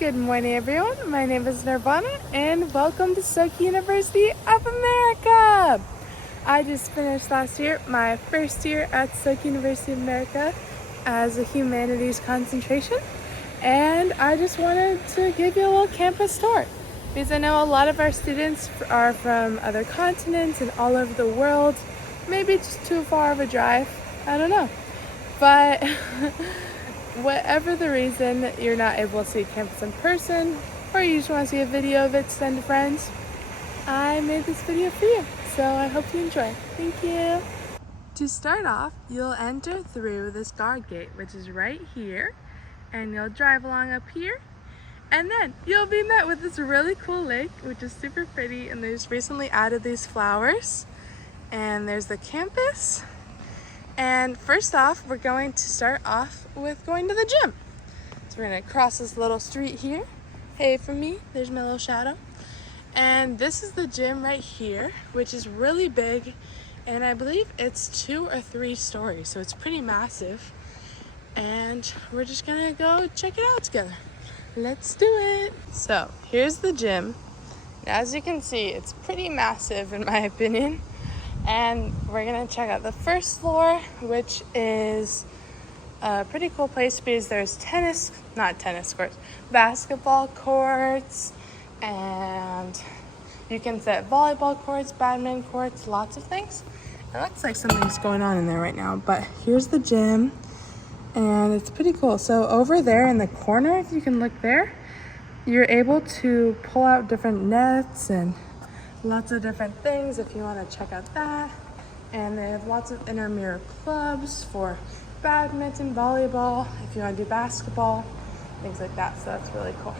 Good morning, everyone. My name is Nirvana, and welcome to Soka University of America. I just finished last year, my first year at Soka University of America as a humanities concentration, and I just wanted to give you a little campus tour because I know a lot of our students are from other continents and all over the world. Maybe it's just too far of a drive, I don't know, but whatever the reason you're not able to see campus in person, or you just want to see a video of it to send to friends, I made this video for you, so I hope you enjoy. Thank you. To start off, you'll enter through this guard gate, which is right here, and you'll drive along up here, and then you'll be met with this really cool lake, which is super pretty, and they just recently added these flowers, and there's the campus. And first off, we're going to start off with going to the gym. So we're gonna cross this little street here. Hey, for me, there's my little shadow. And this is the gym right here, which is really big. And I believe it's 2 or 3 stories, so it's pretty massive. And we're just gonna go check it out together. Let's do it. So here's the gym. As you can see, it's pretty massive in my opinion. And we're gonna check out the first floor, which is a pretty cool place because there's basketball courts, and you can set volleyball courts, badminton courts, lots of things. It looks like something's going on in there right now, but here's the gym, and it's pretty cool. So over there in the corner, if you can look there, you're able to pull out different nets and lots of different things if you want to check out that. And they have lots of intramural clubs for badminton, volleyball, if you want to do basketball, things like that. So that's really cool.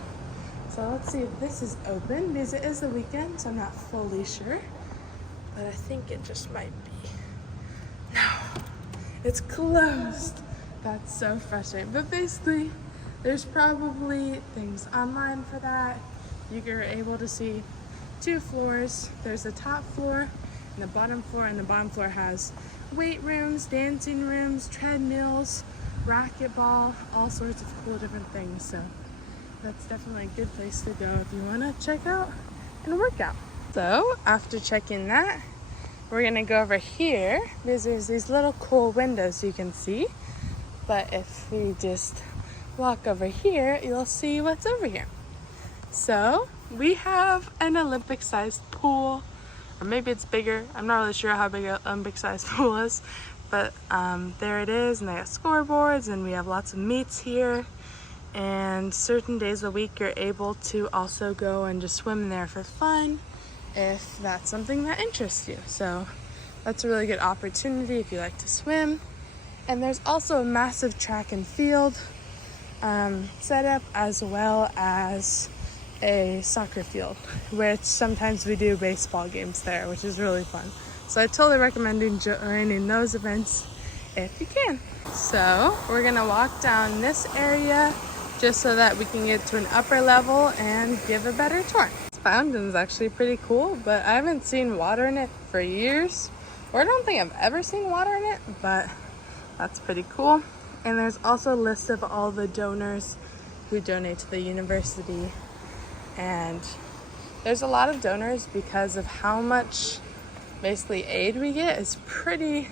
So let's see if this is open because it is the weekend, so I'm not fully sure, but I think it just might be. No, it's closed. That's so frustrating. But basically, there's probably things online for that. You're able to see 2 floors. There's the top floor and the bottom floor, and the bottom floor has weight rooms, dancing rooms, treadmills, racquetball, all sorts of cool different things. So that's definitely a good place to go if you want to check out and work out. So after checking that, we're gonna go over here because there's these little cool windows you can see. But if we just walk over here, you'll see what's over here. So we have an Olympic-sized pool, or maybe it's bigger. I'm not really sure how big an Olympic-sized pool is, but there it is, and they have scoreboards, and we have lots of meets here. And certain days of the week, you're able to also go and just swim in there for fun, if that's something that interests you. So that's a really good opportunity if you like to swim. And there's also a massive track and field setup, as well as a soccer field, which sometimes we do baseball games there, which is really fun. So I totally recommend joining those events if you can. So we're gonna walk down this area just so that we can get to an upper level and give a better tour. This fountain is actually pretty cool, but I haven't seen water in it for years, or I don't think I've ever seen water in it, but that's pretty cool. And there's also a list of all the donors who donate to the university. And there's a lot of donors because of how much basically aid we get is pretty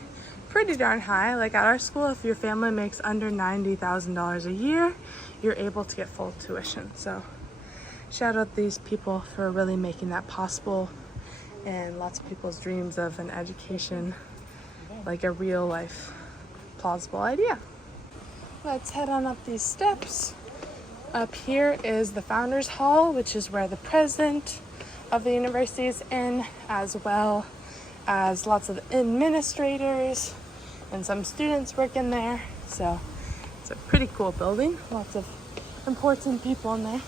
darn high. Like at our school, if your family makes under $90,000 a year, you're able to get full tuition. So shout out these people for really making that possible, and lots of people's dreams of an education, like a real life plausible idea. Let's head on up these steps. Up here is the Founders Hall, which is where the president of the university is in, as well as lots of administrators and some students work in there. So it's a pretty cool building, lots of important people in there.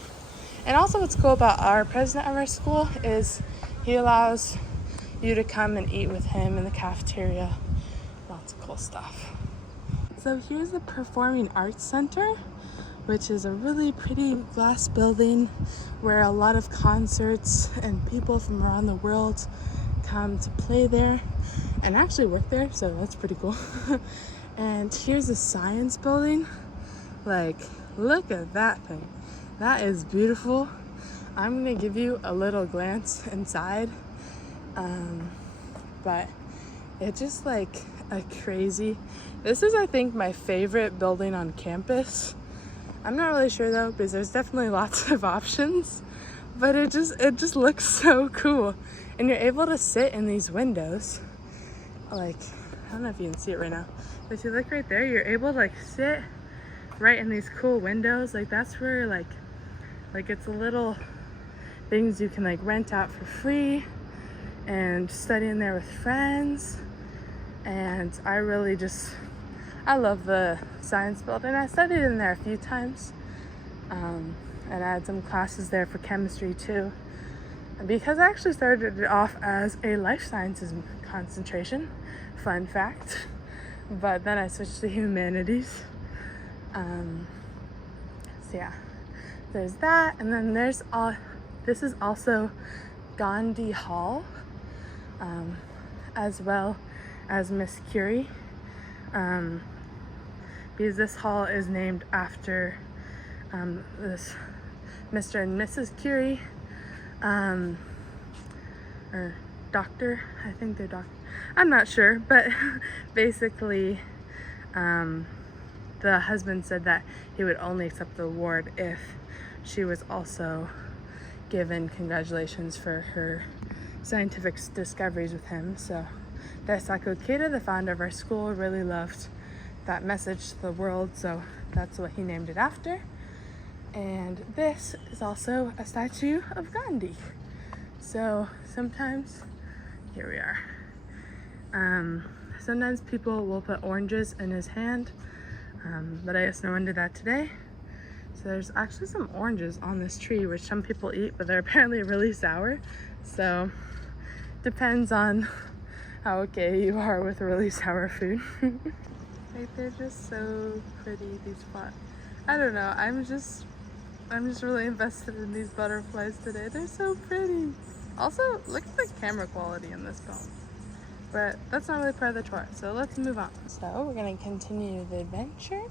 And also what's cool about our president of our school is he allows you to come and eat with him in the cafeteria. Lots of cool stuff. So here's the Performing Arts Center, which is a really pretty glass building where a lot of concerts and people from around the world come to play there and actually work there, so that's pretty cool. And here's the science building. Like, look at that thing. That is beautiful. I'm gonna give you a little glance inside, but it's just like a crazy, this is I think my favorite building on campus. I'm not really sure though, because there's definitely lots of options, but it just looks so cool. And you're able to sit in these windows. Like, I don't know if you can see it right now, but if you look right there, you're able to like sit right in these cool windows. Like that's where like it's a little things you can like rent out for free and study in there with friends. And I love the science building. I studied in there a few times, and I had some classes there for chemistry too. And because I actually started it off as a life sciences concentration, fun fact, but then I switched to humanities. So yeah, there's that, and then this is also Gandhi Hall, as well as Miss Curie, because this hall is named after this Mr. and Mrs. Curie, or doctor, I think they're doctor, I'm not sure, but basically the husband said that he would only accept the award if she was also given congratulations for her scientific discoveries with him. So Daisaku Keita, the founder of our school, really loved that message to the world, so that's what he named it after. And this is also a statue of Gandhi. So sometimes, here we are. Sometimes people will put oranges in his hand, but I guess no one did that today. So there's actually some oranges on this tree, which some people eat, but they're apparently really sour. So depends on how okay you are with really sour food. Like, they're just so pretty, these spots. I don't know, I'm just really invested in these butterflies today. They're so pretty. Also, look at the camera quality in this film. But that's not really part of the tour, so let's move on. So we're gonna continue the adventure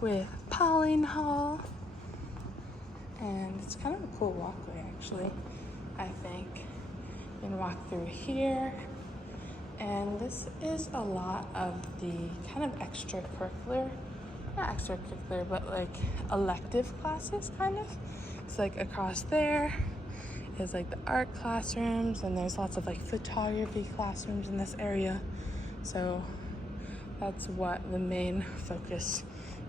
with Pauline Hall. And it's kind of a cool walkway, actually, I think. You can walk through here. And this is a lot of the kind of extracurricular, not extracurricular, but like elective classes, kind of. It's like across there is like the art classrooms, and there's lots of like photography classrooms in this area. So that's what the main focus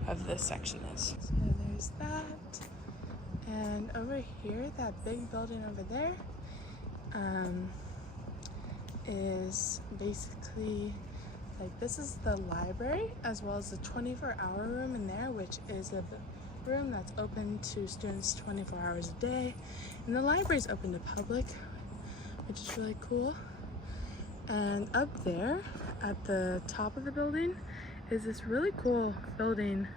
of this section is. So there's that. And over here, that big building over there, is basically like, this is the library as well as the 24-hour room in there, which is a room that's open to students 24 hours a day. And the library is open to public, which is really cool. And up there at the top of the building is this really cool building,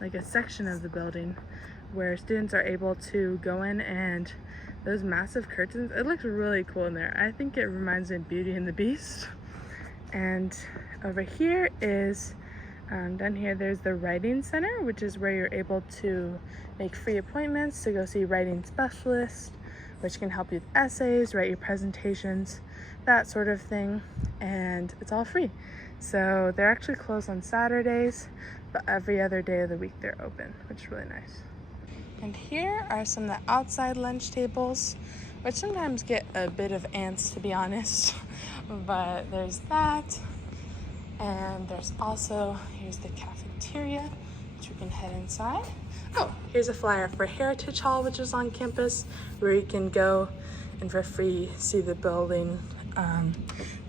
like a section of the building where students are able to go in, and those massive curtains, it looks really cool in there. I think it reminds me of Beauty and the Beast. And over here is, down here, there's the writing center, which is where you're able to make free appointments to go see writing specialists, which can help you with essays, write your presentations, that sort of thing. And it's all free. So they're actually closed on Saturdays, but every other day of the week they're open, which is really nice. And here are some of the outside lunch tables, which sometimes get a bit of ants, to be honest. But there's that. And there's also, here's the cafeteria, which we can head inside. Oh, here's a flyer for Heritage Hall, which is on campus, where you can go and for free see the building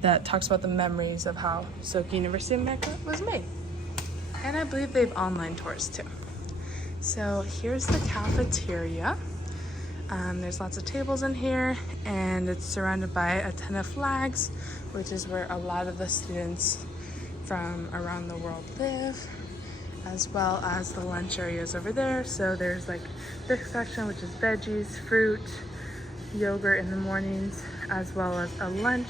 that talks about the memories of how Soka University of America was made. And I believe they have online tours too. So here's the cafeteria. There's lots of tables in here, and it's surrounded by a ton of flags, which is where a lot of the students from around the world live, as well as the lunch areas over there. So there's like this section, which is veggies, fruit, yogurt in the mornings, as well as a lunch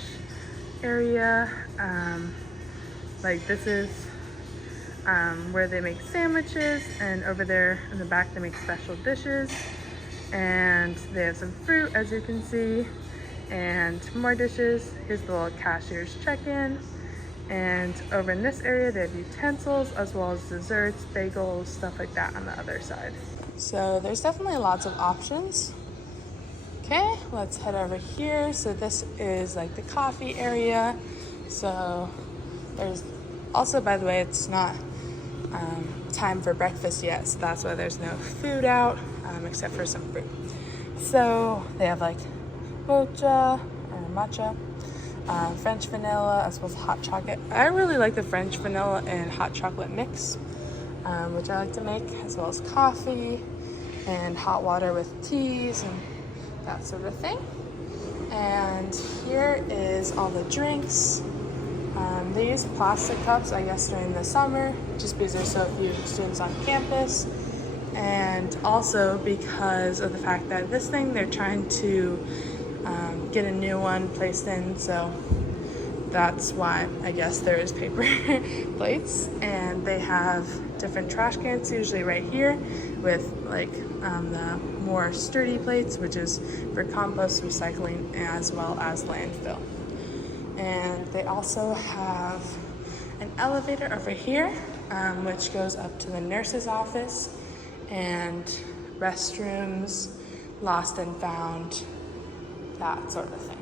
area. Like this is where they make sandwiches, and over there in the back they make special dishes, and they have some fruit, as you can see, and more dishes. Here's the little cashier's check-in, and over in this area they have utensils as well as desserts, bagels, stuff like that on the other side. So there's definitely lots of options. Okay, let's head over here. So this is like the coffee area. So there's also, by the way, it's not time for breakfast yet, so that's why there's no food out except for some fruit. So they have like mocha or matcha, French vanilla, as well as hot chocolate. I really like the French vanilla and hot chocolate mix, which I like to make, as well as coffee and hot water with teas and that sort of thing. And here is all the drinks. They use plastic cups, I guess, during the summer, just because there's so few students on campus, and also because of the fact that this thing, they're trying to get a new one placed in, so that's why I guess there is paper plates. And they have different trash cans, usually right here, with like the more sturdy plates, which is for compost, recycling, as well as landfill. And they also have an elevator over here, which goes up to the nurse's office, and restrooms, lost and found, that sort of thing.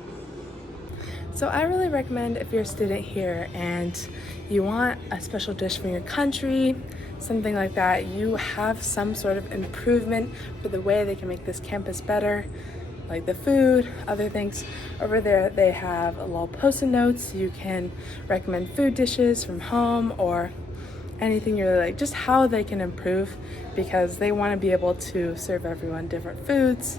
So I really recommend, if you're a student here and you want a special dish from your country, something like that, you have some sort of improvement for the way they can make this campus better, like the food, other things. Over there they have a little post-it notes. You can recommend food dishes from home or anything you really like, just how they can improve, because they want to be able to serve everyone different foods.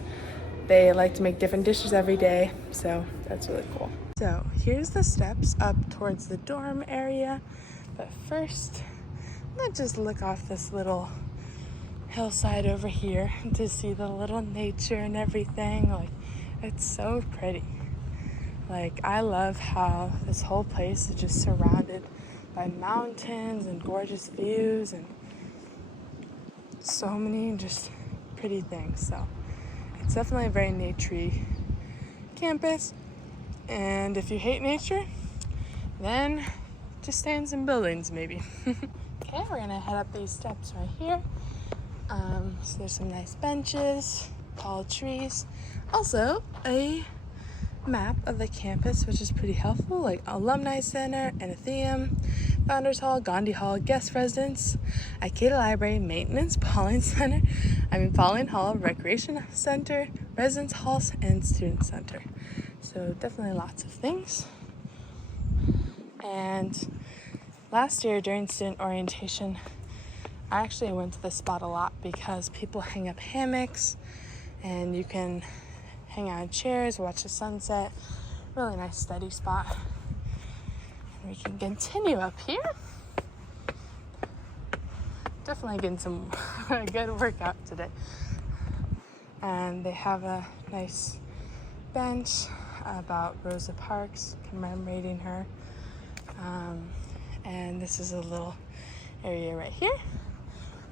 They like to make different dishes every day, so that's really cool. So here's the steps up towards the dorm area, but first let's just look off this little hillside over here to see the little nature and everything. Like, it's so pretty. Like, I love how this whole place is just surrounded by mountains and gorgeous views and so many just pretty things. So it's definitely a very naturey campus, and if you hate nature, then just stay in some buildings maybe. Okay, we're gonna head up these steps right here. So there's some nice benches, tall trees, also a map of the campus, which is pretty helpful, like Alumni Center, Athenaeum, Founders Hall, Gandhi Hall, Guest Residence, Ikeda Library, Maintenance, Pauline Hall, Recreation Center, Residence Halls, and Student Center. So definitely lots of things. And last year during student orientation, I actually went to this spot a lot because people hang up hammocks and you can hang out in chairs, watch the sunset. Really nice study spot. And we can continue up here. Definitely getting some good workout today. And they have a nice bench about Rosa Parks, commemorating her. And this is a little area right here.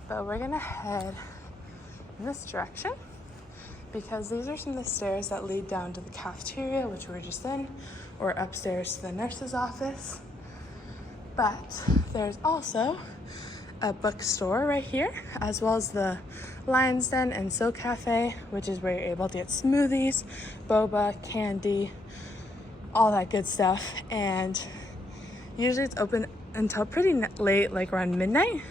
But we're gonna head in this direction because these are some of the stairs that lead down to the cafeteria, which we're just in, or upstairs to the nurse's office. But there's also a bookstore right here, as well as the Lion's Den and So Cafe, which is where you're able to get smoothies, boba, candy, all that good stuff. And usually it's open until pretty late, like around midnight,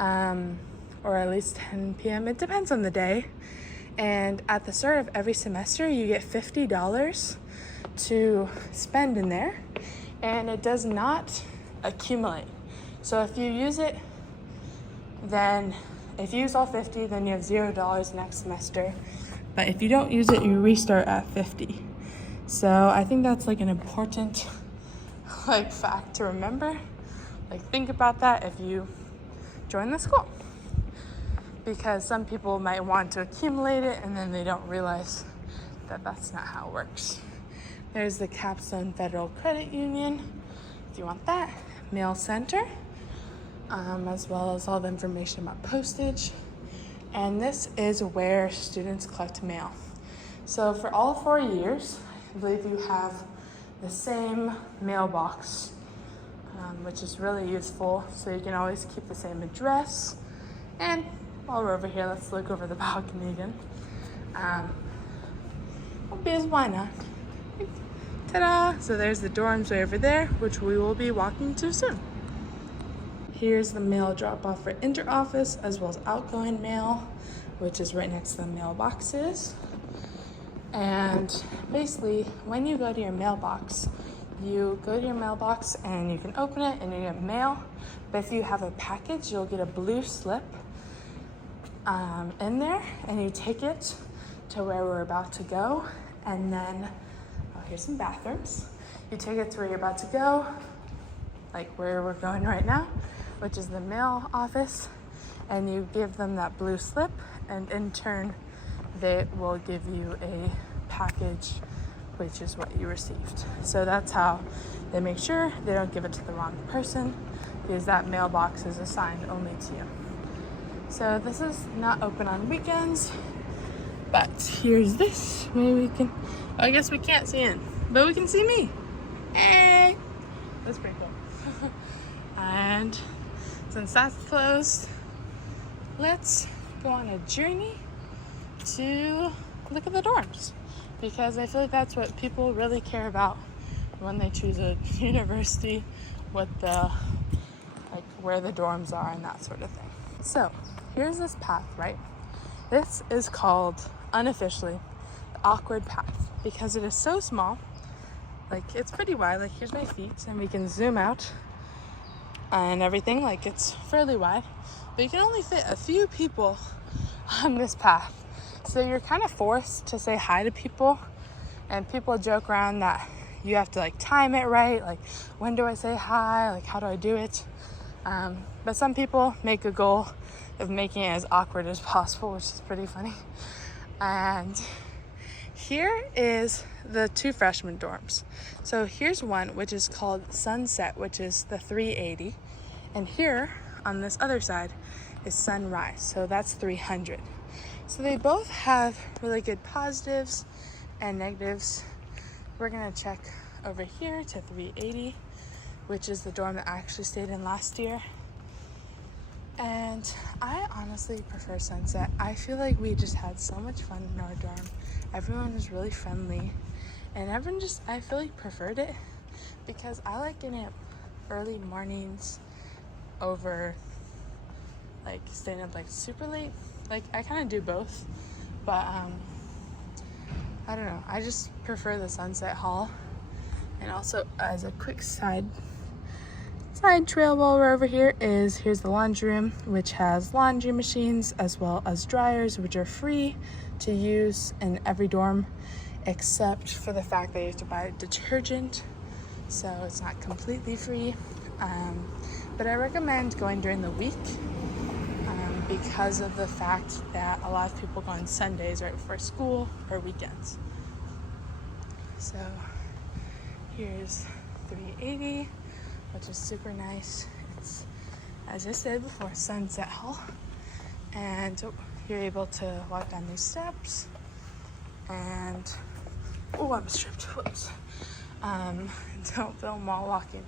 or at least 10 p.m. It depends on the day. And at the start of every semester, you get $50 to spend in there, and it does not accumulate. So if you use it, then if you use all 50, then you have $0 next semester. But if you don't use it, you restart at 50. So I think that's like an important fact to remember. Like, think about that if you join the school, because some people might want to accumulate it and then they don't realize that that's not how it works. There's the Capstone Federal Credit Union if you want that. Mail Center, as well as all the information about postage. And this is where students collect mail. So for all 4 years, I believe you have the same mailbox, which is really useful. So you can always keep the same address. And while we're over here, let's look over the balcony again. Because why not? Ta-da! So there's the dorms way over there, which we will be walking to soon. Here's the mail drop-off for inter-office as well as outgoing mail, which is right next to the mailboxes. And basically, when you go to your mailbox, you go to your mailbox and you can open it and you get mail. But if you have a package, you'll get a blue slip in there, and you take it to where we're about to go. And then, oh, here's some bathrooms. You take it to where you're about to go, like where we're going right now, which is the mail office, and you give them that blue slip, and in turn they will give you a package, which is what you received. So that's how they make sure they don't give it to the wrong person, because that mailbox is assigned only to you. So this is not open on weekends, but here's this. Maybe we can, I guess we can't see in, but we can see me. Hey, that's pretty cool. And since that's closed, let's go on a journey to look at the dorms, because I feel like that's what people really care about when they choose a university, what the, like where the dorms are and that sort of thing. So here's this path, right? This is called, unofficially, the awkward path, because it is so small. Like, it's pretty wide. Like, here's my feet, and we can zoom out and everything. Like, it's fairly wide, but you can only fit a few people on this path. So you're kind of forced to say hi to people, and people joke around that you have to like time it right. Like, when do I say hi? Like, how do I do it? But some people make a goal of making it as awkward as possible, which is pretty funny. And here is the 2 freshman dorms. So here's one, which is called Sunset, which is the 380. And here on this other side is Sunrise. So that's 300. So they both have really good positives and negatives. We're gonna check over here to 380, which is the dorm that I actually stayed in last year. And I honestly prefer Sunset. I feel like we just had so much fun in our dorm. Everyone was really friendly, and everyone just, I feel like, preferred it, because I like getting up early mornings over like staying up like super late. Like, I kind of do both, but I don't know, I just prefer the Sunset Hall. And also, as a quick side trail while we're over here, here's the laundry room, which has laundry machines as well as dryers, which are free to use in every dorm, except for the fact that you have to buy detergent, so it's not completely free. But I recommend going during the week, because of the fact that a lot of people go on Sundays right before school or weekends. So here's 380, which is super nice. It's, as I said before, Sunset Hall, and you're able to walk down these steps, and I'm stripped. Whoops. Don't film while walking.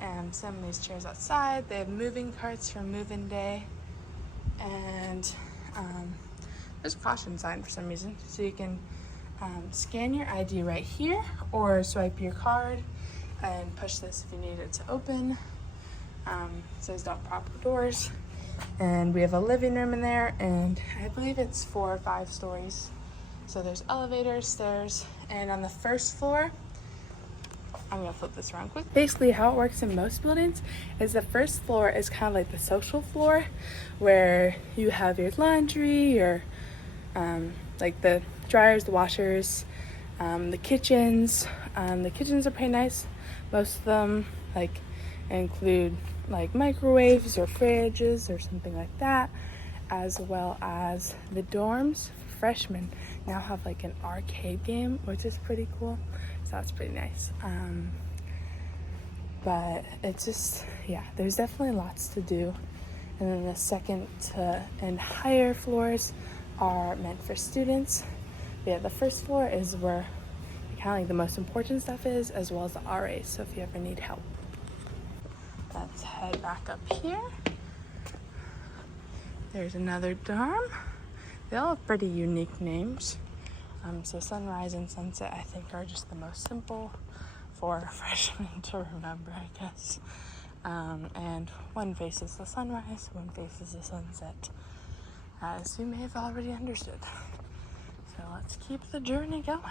And some of these chairs outside, they have moving carts for move-in day, and there's a caution sign for some reason, so you can scan your ID right here or swipe your card and push this if you need it to open. It says don't prop the doors, and we have a living room in there, and I believe it's 4 or 5 stories. So there's elevators, stairs, and on the first floor, I'm gonna flip this around quick. Basically, how it works in most buildings is the first floor is kind of like the social floor, where you have your laundry, your like the dryers, the washers, the kitchens. The kitchens are pretty nice. Most of them like include like microwaves or fridges or something like that, as well as the dorms. Freshmen now have like an arcade game, which is pretty cool, so that's pretty nice. but it's just, yeah, there's definitely lots to do. And then the second and higher floors are meant for students. But yeah, the first floor is where kind of like the most important stuff is, as well as the RAs, so if you ever need help. Let's head back up here. There's another dorm. They all have pretty unique names. So sunrise and sunset, I think, are just the most simple for freshmen to remember, I guess. And one faces the sunrise, one faces the sunset, as you may have already understood. So let's keep the journey going.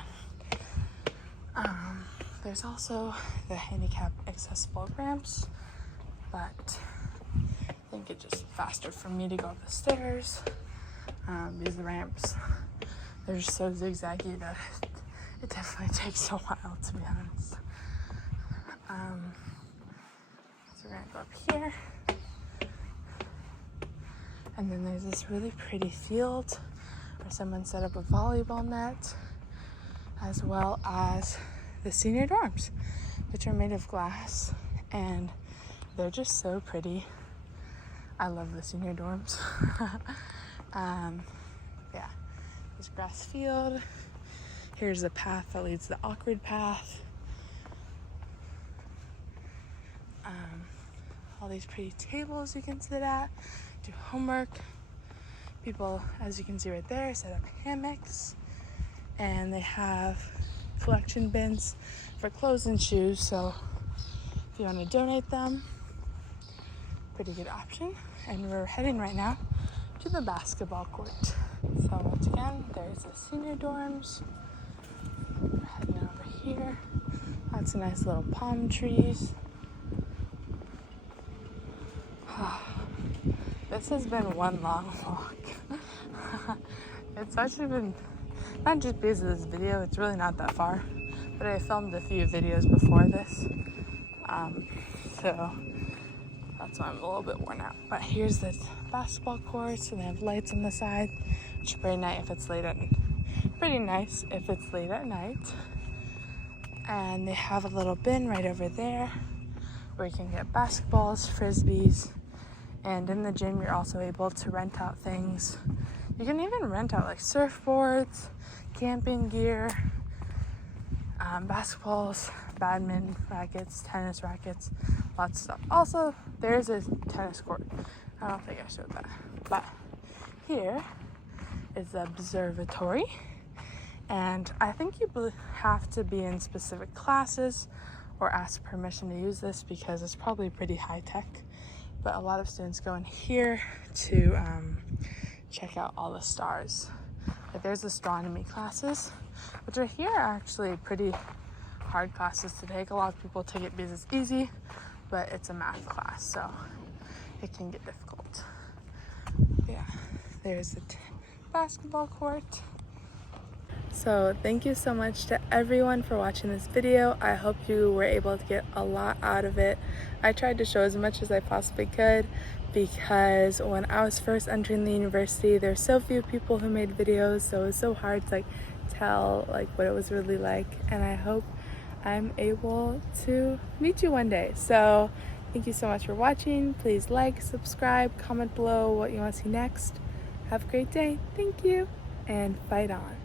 There's also the handicap accessible ramps, but I think it's just faster for me to go up the stairs, because the ramps, they're just so zigzaggy that it definitely takes a while, to be honest. So we're gonna go up here, and then there's this really pretty field where someone set up a volleyball net, as well as the senior dorms, which are made of glass, and they're just so pretty. I love the senior dorms. Yeah, there's a grass field. Here's the path that leads to the awkward path. All these pretty tables you can sit at, do homework. People, as you can see right there, set up hammocks, and they have collection bins for clothes and shoes, so if you want to donate them, pretty good option. And we're heading right now to the basketball court. So once again, there's the senior dorms. We're heading over here. Lots of nice little palm trees. This has been one long walk. It's actually been, not just because of this video, it's really not that far, but I filmed a few videos before this, so that's why I'm a little bit worn out. But here's the basketball courts, and they have lights on the side, which is pretty nice if it's late at night. And they have a little bin right over there where you can get basketballs, frisbees, and in the gym you're also able to rent out things. You can even rent out like surfboards, camping gear, basketballs, badminton rackets, tennis rackets, lots of stuff. Also, there's a tennis court. I don't think I showed that. But here is the observatory. And I think you have to be in specific classes or ask permission to use this because it's probably pretty high tech. But a lot of students go in here to check out all the stars. But there's astronomy classes, which are here are actually pretty hard classes to take. A lot of people take it because it's easy, but it's a math class, so it can get difficult. Yeah, there's the basketball court. So thank you so much to everyone for watching this video. I hope you were able to get a lot out of it. I tried to show as much as I possibly could because when I was first entering the university, there's so few people who made videos, so it was so hard to tell what it was really like, and I hope I'm able to meet you one day. So thank you so much for watching. Please like, subscribe, comment below what you want to see next. Have a great day. Thank you, and fight on.